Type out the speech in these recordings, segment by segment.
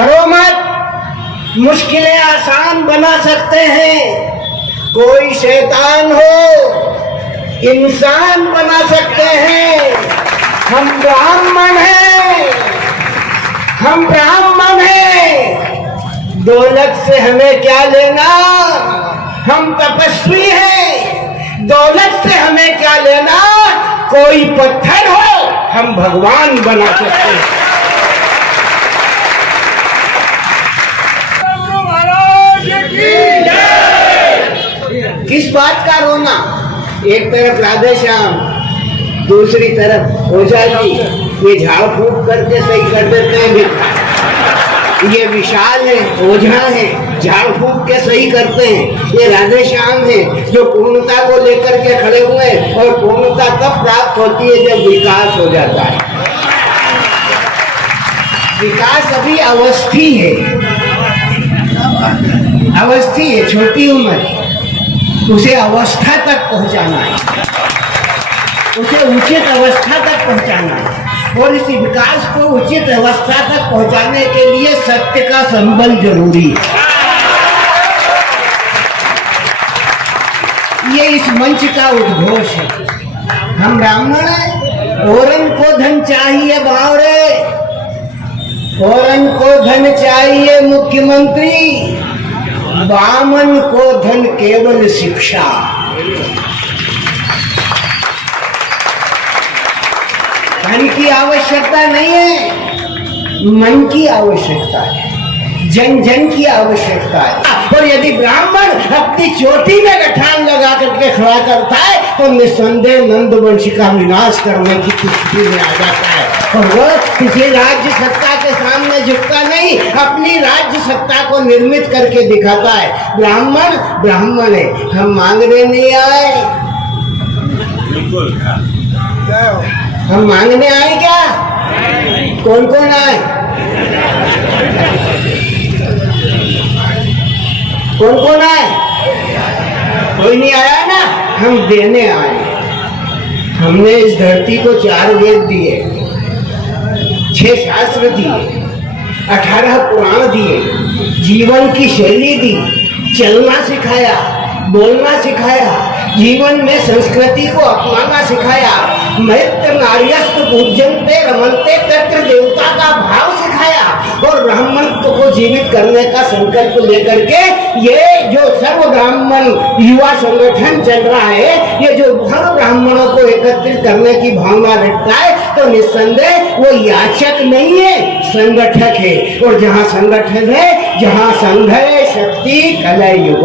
डरो मत, मुश्किलें आसान बना सकते हैं। कोई शैतान हो इंसान बना सकते हैं। हम ब्राह्मण हैं, हम ब्राह्मण हैं। दौलत से हमें क्या लेना, हम तपस्वी हैं। दौलत से हमें क्या लेना, कोई पत्थर हो हम भगवान बना सकते हैं। किस बात का रोना? एक तरफ राधे श्याम, दूसरी तरफ ओझा जी, ये झाड़ फूक करके सही कर देते हैं। ये विशाल है, ओझा है, झाड़ फूक के सही करते हैं। ये राधे श्याम है जो पूर्णता को लेकर के खड़े हुए, और पूर्णता तब प्राप्त होती है जब विकास हो जाता है। विकास अभी अवस्थी है, अवस्थी है, छोटी उम्र, उसे अवस्था तक पहुंचाना है, उसे उचित अवस्था तक पहुंचाना है। और इस विकास को उचित अवस्था तक पहुंचाने के लिए सत्य का संबल जरूरी है। ये इस मंच का उद्घोष है। हम ब्राह्मण हैं, औरन को धन चाहिए बावरे, औरन को धन चाहिए मुख्यमंत्री, बामन को धन केवल शिक्षा। धन की आवश्यकता नहीं है, मन की आवश्यकता है, जन जन की आवश्यकता है। और यदि ब्राह्मण अपनी चोटी में गठान लगा करके खड़ा करता है तो निस्संदेह नंद वंश का विनाश करने की स्थिति में आ जाता है। और वो किसी राज्य सत्ता के सामने झुकता नहीं, अपनी राज्य सत्ता को निर्मित करके दिखाता है। ब्राह्मण ब्राह्मण है, हम मांगने नहीं आए। हम मांगने आए क्या? कौन कौन आए? कौन कौन आए? कोई नहीं आया ना। हम देने आए। हमने इस धरती को 4 वेद दिए, 6 शास्त्र दिए, 18 पुराण दिए, जीवन की शैली दी, चलना सिखाया, बोलना सिखाया, जीवन में संस्कृति को अपनाना सिखाया, मैत्र नार्यस्त पूज्यन्ते रमन्ते तत्र देवता का भाव सिखाया, और ब्राह्मणत्व को जीवित करने का संकल्प लेकर के ये जो सर्व ब्राह्मण युवा संगठन चल रहा है, ये जो सर्व ब्राह्मणों को एकत्रित करने की भावना रखता है, तो निस्संदेह वो याचक नहीं है, संगठक है। और जहाँ संगठन है, जहाँ संघ है, शक्ति कलयुग,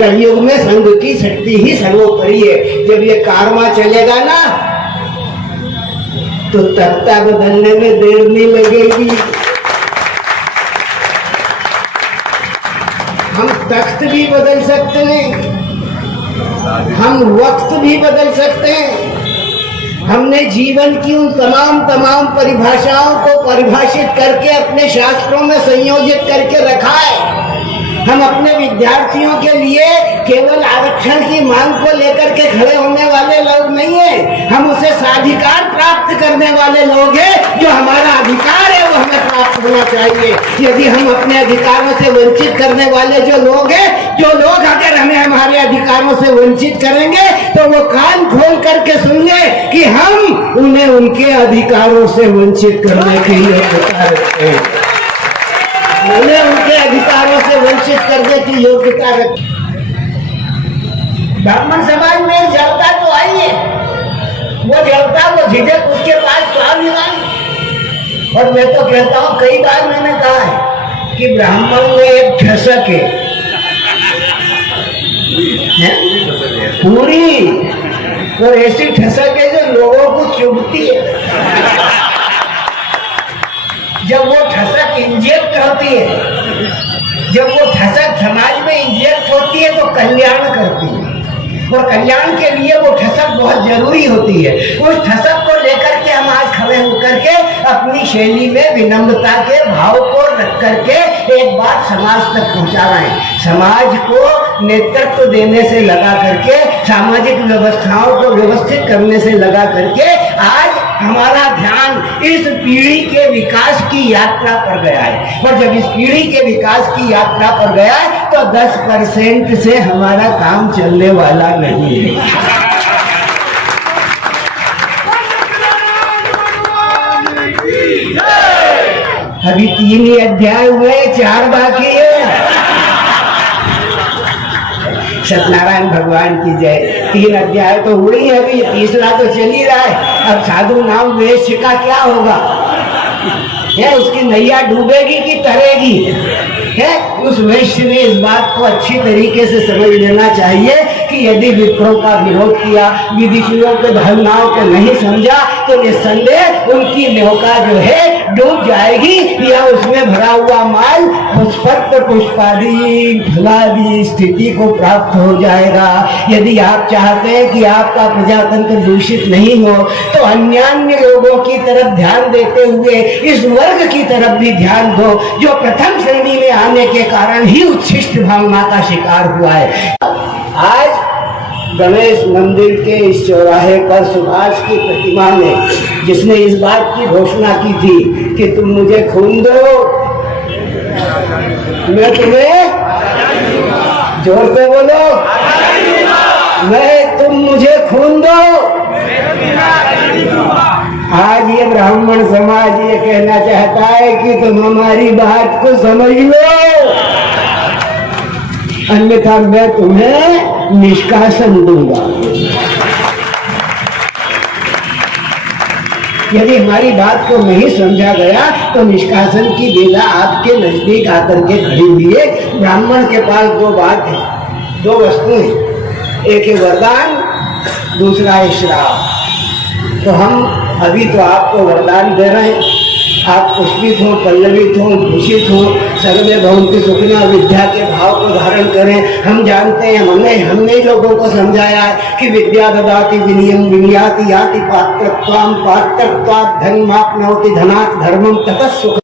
कलयुग में संघ की शक्ति ही सर्वोपरि है। जब ये कारवां चलेगा ना तो तख्ता बदलने में देर नहीं लगेगी। हम तख्त भी बदल सकते हैं, हम वक्त भी बदल सकते हैं। हमने जीवन की उन तमाम परिभाषाओं को परिभाषित करके अपने शास्त्रों में संयोजित करके रखा है। हम अपने विद्यार्थियों के लिए केवल आरक्षण की मांग को लेकर के खड़े होने वाले लोग नहीं है, हम उसे साधिकार प्राप्त करने वाले लोग हैं। जो हमारा अधिकार है वो हमें प्राप्त होना चाहिए। यदि हम अपने अधिकारों से वंचित करने वाले जो लोग हैं, जो लोग अगर हमें हमारे अधिकारों से वंचित करेंगे तो वो कान खोल करके सुन ले कि हम उन्हें उनके अधिकारों से वंचित करने के लिए योग्यता रखते हैं, उन्हें उनके अधिकारों से वंचित करने की योग्यता रखते। ब्राह्मण समाज में एक जड़ता तो आई है, वो जड़ता, वो झिझक उसके पास तो आ नहीं आई। और मैं तो कहता हूँ, कई बार मैंने कहा है कि ब्राह्मण में एक ठसक है, पूरी, और ऐसी ठसक है जो लोगों को चुभती है। जब वो ठसक इंजेक्ट होती है, जब वो ठसक समाज में इंजेक्ट होती है तो कल्याण करती है, और कल्याण के लिए वो ठसक बहुत जरूरी होती है। उस ठसक को लेकर के हम आज खड़े होकर के अपनी शैली में विनम्रता के भाव को रख करके एक बात समाज तक पहुंचा रहे हैं। समाज को नेतृत्व देने से लगा करके, सामाजिक व्यवस्थाओं को व्यवस्थित करने से लगा करके आज हमारा ध्यान इस पीढ़ी के विकास की यात्रा पर गया है। और जब इस पीढ़ी के विकास की यात्रा पर गया है तो 10% से हमारा काम चलने वाला नहीं है। अभी 3 ही अध्याय हुए, 4 बाकी है। सत्यनारायण भगवान की जय। 3 अध्याय तो हुए ही, अभी 3रा तो चल ही रहा है। अब साधु नाम वेश्य का क्या होगा? है उसकी नैया डूबेगी कि तरेगी? है उस वैश्य ने इस बात को अच्छी तरीके से समझ लेना चाहिए कि यदि विप्रों का विरोध किया, विदेशियों के भावनाओं को नहीं समझा तो निस्संदेह उनकी नौका जो है डूब जाएगी, या उसमें भरा हुआ माल पुष्पत्र पुष्पादि फलादि स्थिति को प्राप्त हो जाएगा। यदि आप चाहते हैं कि आपका प्रजातंत्र दूषित नहीं हो तो अन्यान्य लोगों की तरफ ध्यान देते हुए इस वर्ग की तरफ भी ध्यान दो जो प्रथम श्रेणी में आने के कारण ही उच्छिष्ट भावना का शिकार हुआ है। आज गणेश मंदिर के इस चौराहे पर सुभाष की प्रतिमा में जिसने इस बात की घोषणा की थी कि तुम मुझे खून दो, मैं तुम्हें, जोर पे बोलो, तुम मुझे खून दो। आज ये ब्राह्मण समाज ये कहना चाहता है कि तुम हमारी बात को समझ लो, अन्यथा मैं तुम्हें निष्कासन दूंगा। यदि हमारी बात को नहीं समझा गया तो निष्कासन की बेला आपके नजदीक आकर के खड़ी हुई है। ब्राह्मण के पास 2 बात है, 2 वस्तुएं, एक है वरदान, दूसरा है श्राप। तो हम अभी तो आपको वरदान दे रहे हैं, आप पुष्पित हो, पल्लवित हो, भूषित हो, सर्वे भवन्ति सुखिनः विद्या के भाव को धारण करें। हम जानते हैं, हमने लोगों को समझाया है कि विद्या ददाति विनयम विनयाति याति पात्रत्वाम पात्रत्वात् धर्माप्नोति धनात् धर्मम ततः सुखम्।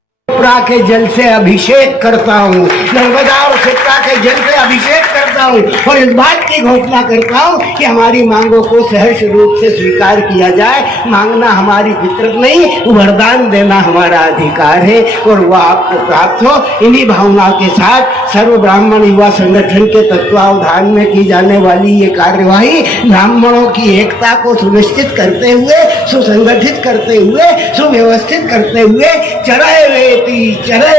के जल से अभिषेक करता हूँ, नर्मदा और क्षिप्रा के जल से अभिषेक करता हूँ और इस बात की घोषणा करता हूँ कि हमारी मांगों को सहर्ष रूप से स्वीकार किया जाए। मांगना हमारी फितरत नहीं, वरदान देना हमारा अधिकार है और वह आपको प्राप्त हो। इन्हीं भावनाओं के साथ सर्व ब्राह्मण युवा संगठन के तत्वावधान में की जाने वाली ये कार्यवाही ब्राह्मणों की एकता को सुनिश्चित करते हुए, सुसंगठित करते हुए, सुव्यवस्थित करते हुए चरय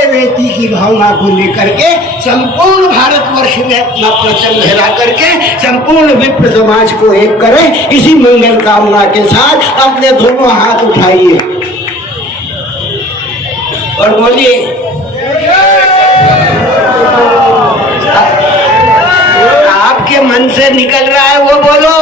वेती की भावना को लेकर के संपूर्ण भारतवर्ष में अपना परचम लहरा करके संपूर्ण विप्र समाज को एक करें। इसी मंगल कामना के साथ अपने दोनों हाथ उठाइए और बोलिए, आपके मन से निकल रहा है वो बोलो।